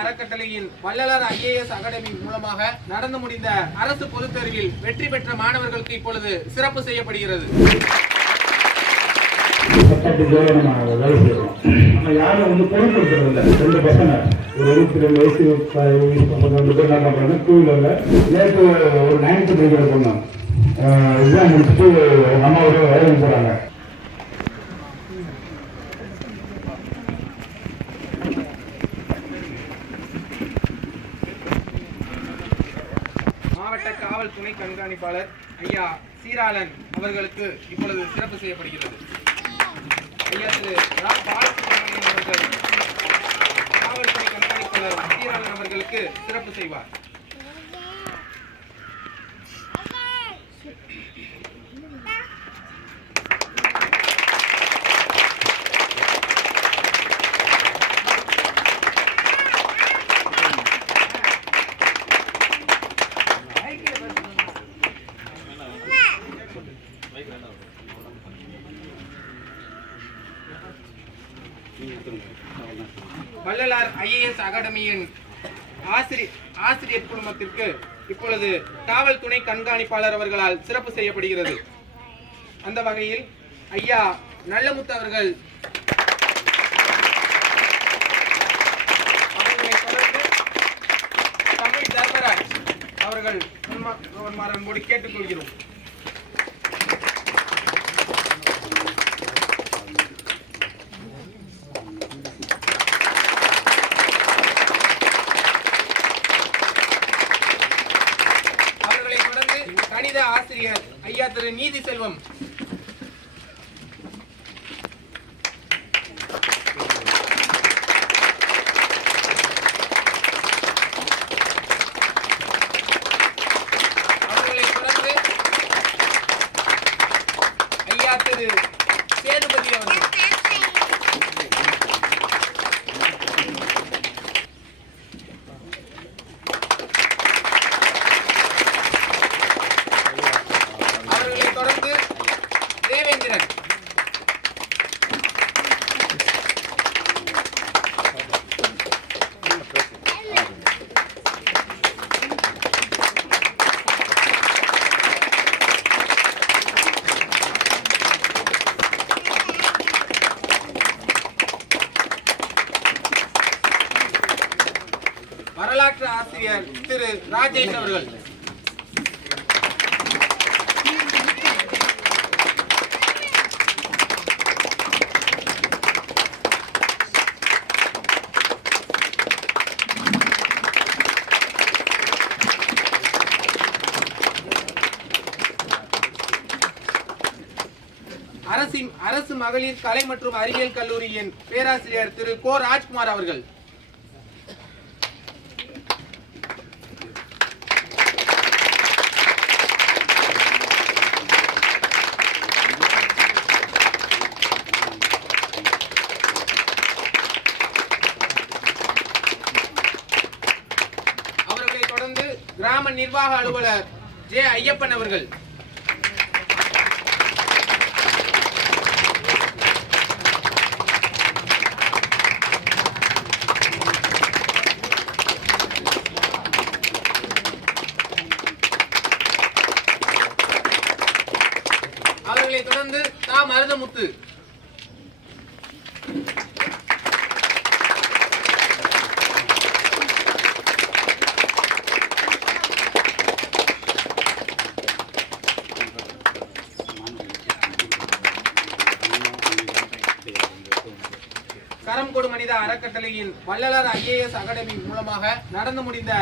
அறக்கட்டளையின் Vallalar IAS academy மூலமாக நடந்து முடிந்த அரசு பொதுத் தேர்வில் வெற்றி பெற்ற மாணவர்களுக்கு இப்பொழுது சிறப்பு செய்யப்படுகிறது. யாரும் பொருட்படுத்துறதில்லை. 2 பசங்க ஒரு 22 வயசு 19 பேர் என்ன பண்றாங்க, 2 வீலர்ல நேற்று ஒரு 9th படிக்கிற பொண்ணு எக்ஸாம் முடிச்சுட்டு அம்மாவோட வேலைக்கு போறாங்க. மாவட்ட காவல் துணை கண்காணிப்பாளர் ஐயா சீராளன் அவர்களுக்கு இப்பொழுது சிறப்பு செய்யப்படுகிறது. ஐயா திரு பாலசுப்ரமணியன் அவர்கள் காவல் துணை கண்காணிப்பாளர் சீராளன் அவர்களுக்கு சிறப்பு செய்வார். வள்ளலார் IAS அகாடமியின் ஆசிரியர் குழுமத்திற்கு இப்பொழுது காவல் துணை கண்காணிப்பாளர் அவர்களால் சிறப்பு செய்யப்படுகிறது. அந்த வகையில் ஐயா நல்லமுத்து அவர்கள் தமிழ் தர்மராஜ் அவர்கள் அன்போடு கேட்டுக்கொள்கிறோம். கணித ஆசிரியர் ஐயா திரு நீதி செல்வம் அவர்களை தொடர்ந்து ஐயா திரு சேதுபதி அவர்கள் வரலாற்று ஆசிரியர் திரு ராஜேஷ் அவர்கள் அரசு மகளிர் கலை மற்றும் அறிவியல் கல்லூரியின் பேராசிரியர் திரு கோ ராஜ்குமார் அவர்கள் அவர்களை தொடர்ந்து கிராம நிர்வாக அலுவலர் ஜே ஐயப்பன் அவர்கள் அவர்களை தொடர்ந்து தா மருதமுத்து கரம் கொடு மனித அறக்கட்டளையின் வள்ளலார் IAS அகாடமி மூலமாக நடந்து முடிந்த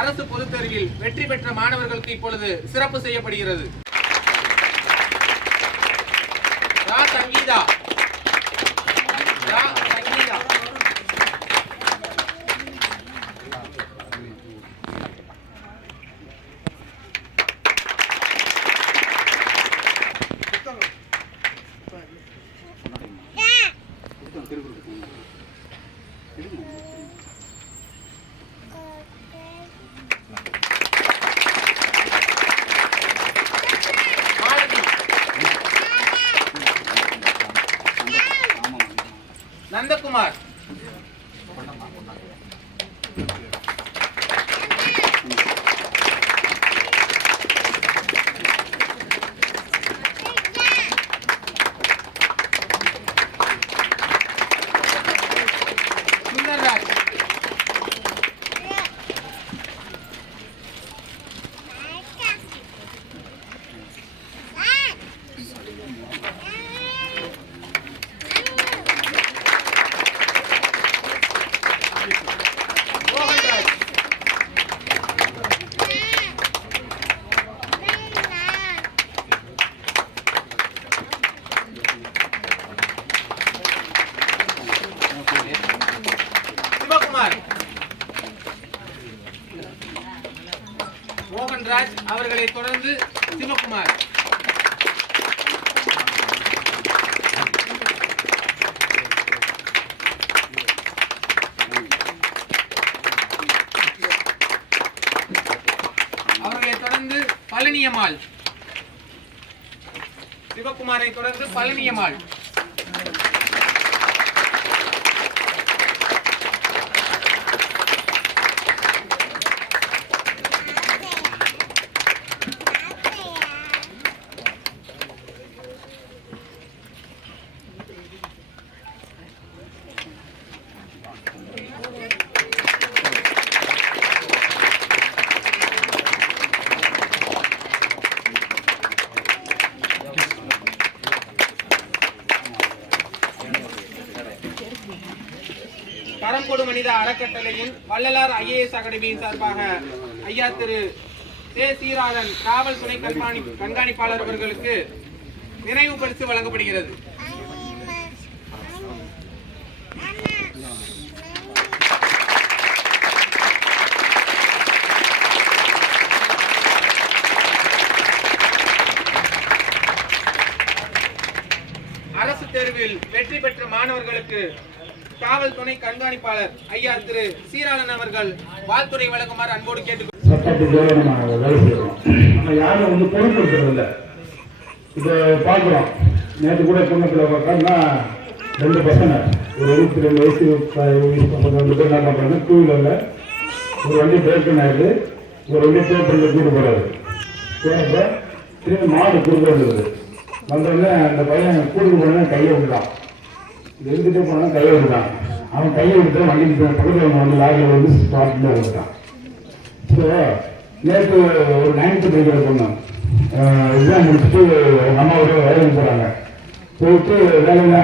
அரசு பொதுத் தேர்வில் வெற்றி பெற்ற மாணவர்களுக்கு இப்பொழுது சிறப்பு செய்யப்படுகிறது. சங்கீதா நந்தகுமார் மோகன்ராஜ், சிவகுமார், மோகன்ராஜ் அவர்களை தொடர்ந்து சிவகுமார், அவர்களை தொடர்ந்து பழனியம்மாள், சிவகுமாரை தொடர்ந்து பழனியம்மாள், கரம்பொடு மனித அறக்கட்டளையின் வள்ளலார் IAS அகாடமியின் சார்பாக ஐயா திரு சீராளன் காவல்துறை கண்காணிப்பாளர் அவர்களுக்கு நினைவு பரிசு வழங்கப்படுகிறது. அரசு தேர்வில் வெற்றி பெற்ற மாணவர்களுக்கு காவல் துணை கண்காணிப்பாளர் ஐயா திரு சீராளன் அவர்கள் வாழ்த்துறை வழங்குமாறு அன்போடு கேட்டுக்கொள்கிறேன். சட்டத்துக்கு நம்ம வேலை செய்யறோம். நம்ம யாரும் வந்து பொருட்படுத்துறது இல்லை. இதை பார்க்குறோம். நேற்று கூட குன்னத்தில் பார்த்தோம்னா 2 பசங்க ஒரு 22 வயசு 52 பேர் என்ன பண்ணுறாங்க, 2 வீலரில் ஒரு வண்டி பிரேக் ஆகிடுது, ஒரு வண்டி பேப்பரில் கூட்டு போகிறாரு. போகிறப்ப திரும்பி மாடு குறுக்க வந்துடுது. வந்தோடனே அந்த பையன் கூட்டு போனோடனே கையை விட்டுட்டான். எடுத்துகிட்டே போனால் கையை விட்டுட்டான். அவன் கையை விட்டு வண்டி பக்கத்தில் வந்து லாரியில் வந்து ஸ்டார்ட்டில் விட்டுட்டான். ஸோ நேற்று ஒரு 9th படிக்கிற பொண்ணு எக்ஸாம் முடிச்சுட்டு அம்மாவோட வேலைக்கு போகிறாங்க. போயிட்டு வேலையில்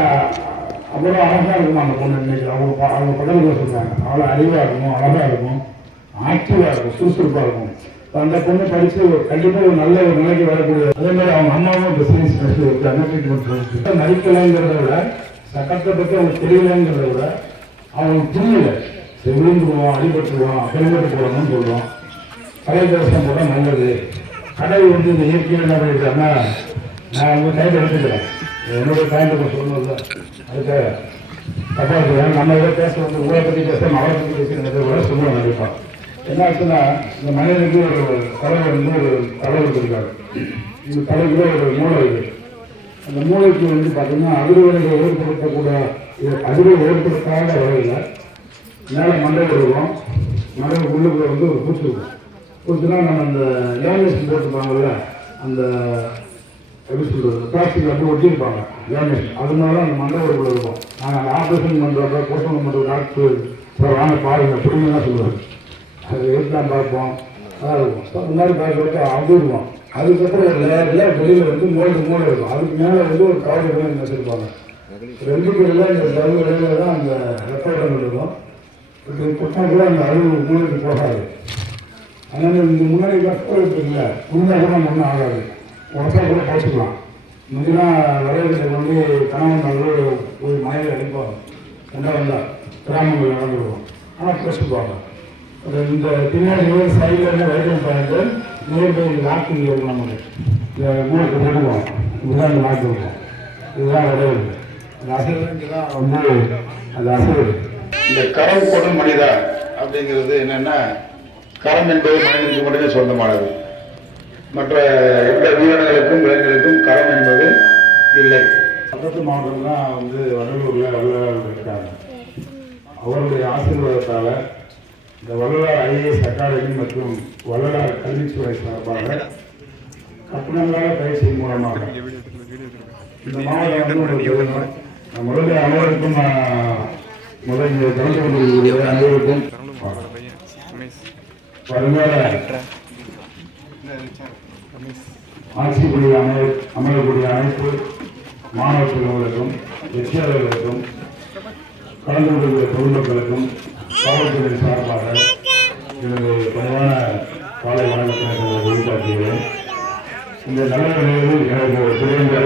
அவ்வளோ அழகாக இருக்கும் அந்த பொண்ணு. இன்னைக்கு அவங்க பக்கத்தில் சொல்கிறாங்க அவ்வளோ அறிவாக இருக்கும், அழகாக இருக்கும், ஆக்டிவாக இருக்கும், சுறுசுறுப்பாக இருக்கும். அந்த பொண்ணு படித்து கண்டிப்பாக ஒரு நல்ல ஒரு நிலைக்கு வரக்கூடிய. அதே மாதிரி அவங்க அம்மாவும் பிஸ்னஸ் படிச்சு இருக்காங்க, ட்ரீட்மெண்ட் நடிக்கலைங்கிறத விட சட்டத்தை பற்றி அவங்க தெரியலைங்கிறத விட அவங்களுக்கு புரியல. விழுந்துருவோம், அடிபட்டுருவோம், ஹெல்மெட் போடணும்னு சொல்லுவோம். தலைக்கவசம் போட நல்லது. கடவுள் வந்து இந்த இயற்கையில் என்ன பண்ணியிருக்காங்கன்னா, நான் உங்கள் டைம் எடுத்துக்கிறேன், என்னுடைய டைம் சொல்லணும்ல, அதுக்கு தப்பாக இருக்கிறேன். நம்ம இதை பேச வந்து உங்களை பற்றி பேசணும், அவரை பற்றி பேசுகிறத கூட சொல்லுவோம். கண்டிப்பாக என்ன ஆச்சுன்னா, இந்த மனிதனுக்கு ஒரு தலைவர் வந்து ஒரு தலைவர் இருக்காரு. இந்த தலைவரில் ஒரு மூளை இருக்குது. அந்த மூளைக்கு வந்து பார்த்தீங்கன்னா அதிர்வலைகளை ஏற்படுத்தக்கூட அதிர்வு ஏற்படுத்தாத வகையில் மேலே மண்டை இருக்கும். மண்டை உள்ளுக்குள்ள வந்து ஒரு பூச்சி இருக்கும். பூச்சினா நம்ம அந்த லேமினேஷன் போட்டுருப்பாங்கல்ல, அந்த எப்படி சொல்கிறது, பிளாஸ்டிக் அப்படி ஒட்டியிருப்பாங்க லேமினேஷன். அதனால அந்த மண்டை உள்ளுக்குள்ள இருக்கும். நாங்கள் அந்த ஆப்ரேஷன் பண்ணுறப்ப போஸ்ட் பண்ணுற டாக்டர் வாங்க பாருங்க பிடிங்க தான் சொல்லுவாங்க. அது எடுத்துலாம் பார்ப்போம், அதான் இருக்கும். ஸோ அந்த மாதிரி பார்க்குறப்ப அது இருக்கும். அதுக்கப்புறம் ஒரு லேயரில் வெளியில் வந்து மூளை இருக்கும். அதுக்கு மேலே வந்து ஒரு கவலை வச்சுருப்பாங்க. 2 பேரில் இந்த தவிர இடையில தான் அந்த ரெக்கார்டங்கள் இருக்கும். இப்படி கொடுத்தா கூட அந்த அறிவு மூளைக்கு போகாது. அதனால் இந்த முன்னாடி கஷ்டம் இருக்குல்ல, முன்னாடி கூட நம்ம ஒன்றும் ஆகாது, உடச்சா கூட போச்சுக்கலாம். முன்னெல்லாம் விளையாட்டு வந்து கணவன் நல்ல ஒரு மனையில் அடிப்பாங்க, ரெண்டா வந்தால் கிராமங்கள் நடந்துருவோம். ஆனால் பேசிப்பாங்க. இந்த பின்னாடி சைடில் வைத்தியம் பாயிண்ட் நியர்பை லாக்கு இருக்கும். நமக்கு இந்த மூளைக்கு போடுவோம், இதுதான் இந்த லாக்கு இருக்கும். இதுதான் விளையாடு. அந்த அசைவுக்கு தான் வந்து அந்த அசைவு. இந்த கரம் கொடு மனிதா அப்படிங்கிறது என்னன்னா, கரம் என்பது மனிதனுக்கு மட்டுமே சொந்தமானது. மற்ற எந்த உயிரினங்களுக்கும் விலங்குகளுக்கும் கரம் என்பது இல்லை. பக்கத்து மாவட்டம் தான் வந்து வடலூரில் வள்ளலார் இருக்காங்க. அவருடைய ஆசீர்வாதத்தால் இந்த வள்ளலார் IAS அகாடமி மற்றும் வள்ளலார் கல்வித்துறை சார்பாக கட்டணங்கால பயிற்சி மூலமாக இந்த மாவட்டம் வந்து முதல்ல அனைவருக்கும் முதல் கலந்து கொண்டிருக்கிற அனைவருக்கும் வருங்கால ஆட்சி புரிய அமரக்கூடிய அனைத்து மாணவ செல்வங்களுக்கும் வெற்றியாளர்களுக்கும் கலந்து கொண்டிருக்கிற பொதுமக்களுக்கும் காவல்துறையின் சார்பாக எனது பணிவான காலை வணக்கத்திற்கு வெளிக்காட்டுகிறேன். இந்த நல்ல நிலையில் எனக்கு திடீர்ந்து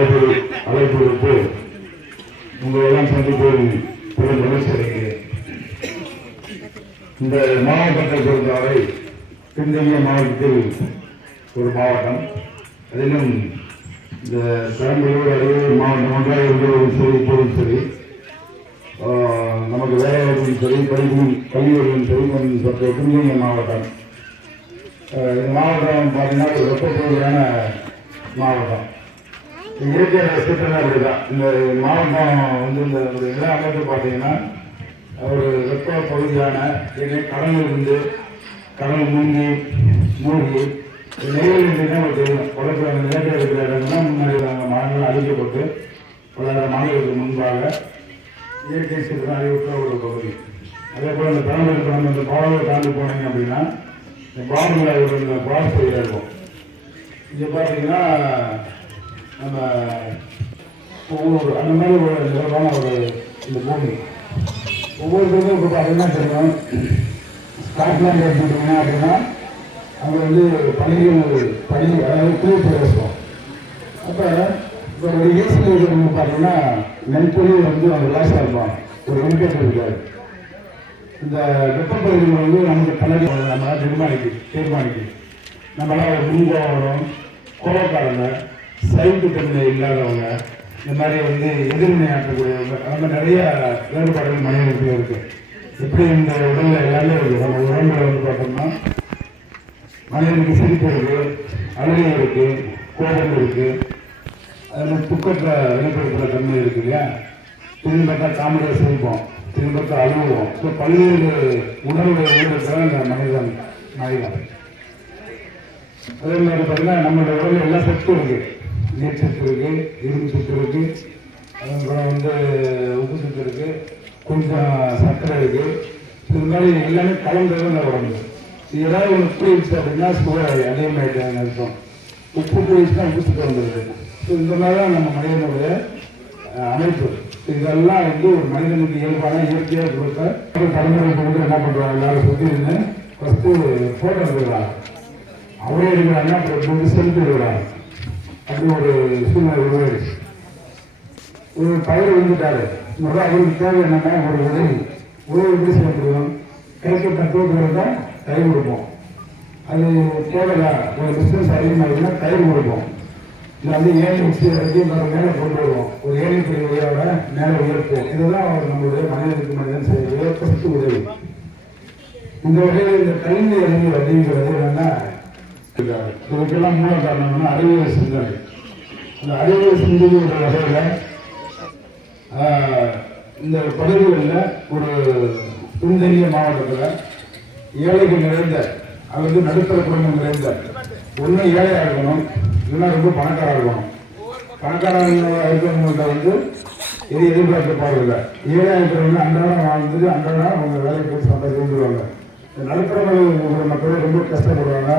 அழைப்பு விடுத்து உங்களெல்லாம் சந்திப்பதில் பெரும் மகிழ்ச்சி அடைகிறேன். இந்த மாவட்டத்தை பொறுத்தவரை பின்தங்கிய மாவட்டத்தில் ஒரு மாவட்டம், அதிலும் இந்த பெரம்பலூர் அரியலூர் மாவட்டம் ஒன்றாக இருந்ததும் சரி, இப்போதும் சரி, நமக்கு வேலைவாய்ப்பும் சரி, கல்வியும் சரி, கொஞ்சம் சற்று பின்தங்கிய மாவட்டம். இந்த மாவட்டம் பார்த்தீங்கன்னா ஒரு வெப்பப்பகுதியான மாவட்டம். இயற்கை சுற்றுலா அப்படிதான். இந்த மாவட்டம் வந்து இந்த ஒரு இட அமைப்பு பார்த்தீங்கன்னா ஒரு வெப்ப பகுதியான கடலில் இருந்து கடல் மூழ்கி நெய்வேலின்னா தெரியும். உலகத்தில் அந்த நிலத்தில் இருக்கிற இடங்கள்லாம் முன்னாடி மரங்கள் அழிக்கப்பட்டு பல மாநிலங்களுக்கு முன்பாக இயற்கை சீற்றம் அறிவித்த ஒரு பகுதி. அதே போல் இந்த பெரம்பலூருக்கு நம்ம இந்த பாடலை தாண்டி போனீங்க அப்படின்னா இந்த பாடலில் ஒரு இந்த பாஸ் பகுதியாக இருக்கும். இங்கே பார்த்தீங்கன்னா நம்ம ஒவ்வொரு அந்த மாதிரி ஒரு நிலவான ஒரு இந்த பூமி ஒவ்வொருத்தருக்கும் இப்போ பார்த்தீங்கன்னா தெரியும். ஸ்காட்லாந்து எடுத்துக்கிட்டீங்கன்னா அப்படின்னா அங்கே வந்து பனி அதாவது குளிர் பிரதேசம். அப்போ இப்போ ஒரு ஏசியில் இருக்கிறவங்க பார்த்தீங்கன்னா நெல்பொழி வந்து அவங்க லாஸாக இருப்பாங்க, ஒரு இன்கேட்டர் இருக்காது. இந்த வெப்பப்பகுதிகள் வந்து நமக்கு கலடி நம்ம தீர்மானிக்கு நம்மளாம் ஒரு முன்கோவம் கோவக்காரங்க, சைட்டு தன்மை இல்லாதவங்க, இந்த மாதிரி வந்து எதிர்வினை ஆற்றக்கூடியவங்க, அந்த நிறைய வேறுபாடுகள் மனிதர்களுக்கு இருக்குது. எப்படி இந்த உடலில் எல்லாமே இருக்குது. நம்ம உடம்புல வந்து பார்த்தோம்னா மனிதனுக்கு சிரிப்பு இருக்குது, அழுகை இருக்குது, கோபம் இருக்குது, அதில் துக்கத்தில் வெளிப்படுத்துகிற தன்மை இருக்கு இல்லையா. திரும்பத்தா காமெடியாக சிரிப்போம், திரும்பத்தா அழுவோம். ஸோ பல்வேறு உணர்வுகளை உள்ளிருக்கிற இந்த மனிதன். அதே மாதிரி பார்த்தீங்கன்னா நம்மளோட உடலில் எல்லா சத்தும் இருக்குது. நீர் சத்து இருக்குது, இரும்பு சத்து இருக்குது, அதுக்கப்புறம் வந்து உப்பு சத்து இருக்குது, கொஞ்சம் சர்க்கரை இருக்குது. இது மாதிரி எல்லாமே கலந்தது இந்த உடம்பு. ஏதாவது ஒன்று போயிடுச்சு அப்படின்னா சுகர் அதிகமாகிட்டாங்க அர்த்தம். உப்பு போயிடுச்சுன்னா உப்பு சத்து வந்துடுது. ஸோ இந்த மாதிரி தான் நம்ம மனிதனுடைய அமைப்பு. இதெல்லாம் வந்து ஒரு மனிதனுக்கு இயல்பான இயற்கையாக கொடுத்த தலைமுறைக்கு வந்து என்ன பண்ணுறாங்க, எல்லாரும் சுற்றி இருந்து ஃபஸ்ட்டு ஃபோட்டோ எடுக்கிறாங்க. அவரே எடுக்கிறாங்க, அப்புறம் வந்து செலுத்தி எடுக்கிறாங்க. அப்படி ஒரு சூழ்நிலை உருவாயிடுச்சு. ஒரு பயிர் வந்துட்டாரு, அவருக்கு தேவை என்னன்னா ஒரு உதவி எப்படி செய்ய முடியும்? கைக்கு தத்துவத்தில் தான் கை கொடுப்போம். அது தேவையா, ஒரு பிஸ்னஸ் அதிகமாகிடுச்சுன்னா கை கொடுப்போம். இல்லை வந்து ஏழை மிக்சி வரைக்கும் மேலே கொண்டு வருவோம். ஒரு ஏழை பிரிவையோட மேலே உயர்ப்போம். இதெல்லாம் நம்மளுடைய மனிதனுக்கு மனிதன் செய்யக்கூடிய ஃபஸ்ட்டு உதவி. இந்த வகையில் இந்த கல்வி அறிவு அப்படிங்கிறது என்னன்னா இதுக்கெல்லாம் மூல காரணம்னா அறிவியல் சிந்தனை. இந்த அறிவியல் சிந்தனையோட வகையில் இந்த பகுதிகளில் ஒரு பின்தங்கிய மாவட்டத்தில் ஏழைகள் நிறைந்த அல்லது நடுத்தர குடும்பம் நிறைந்த ஒன்று ஏழையாக இருக்கணும், இல்லைன்னா ரொம்ப பணக்காராக இருக்கணும். பணக்காரங்க இருக்கிறவங்கள்ட்ட வந்து எது எதிர்பார்க்க போகிறதில்ல. ஏழையாக இருக்கிறவங்க அன்றாடம் வாழ்ந்துட்டு அன்றாடம் அவங்க வேலைக்கு போய் சம்பளம் செஞ்சுருவாங்க. நடுத்தர மக்கள் ரொம்ப கஷ்டப்படுவாங்க.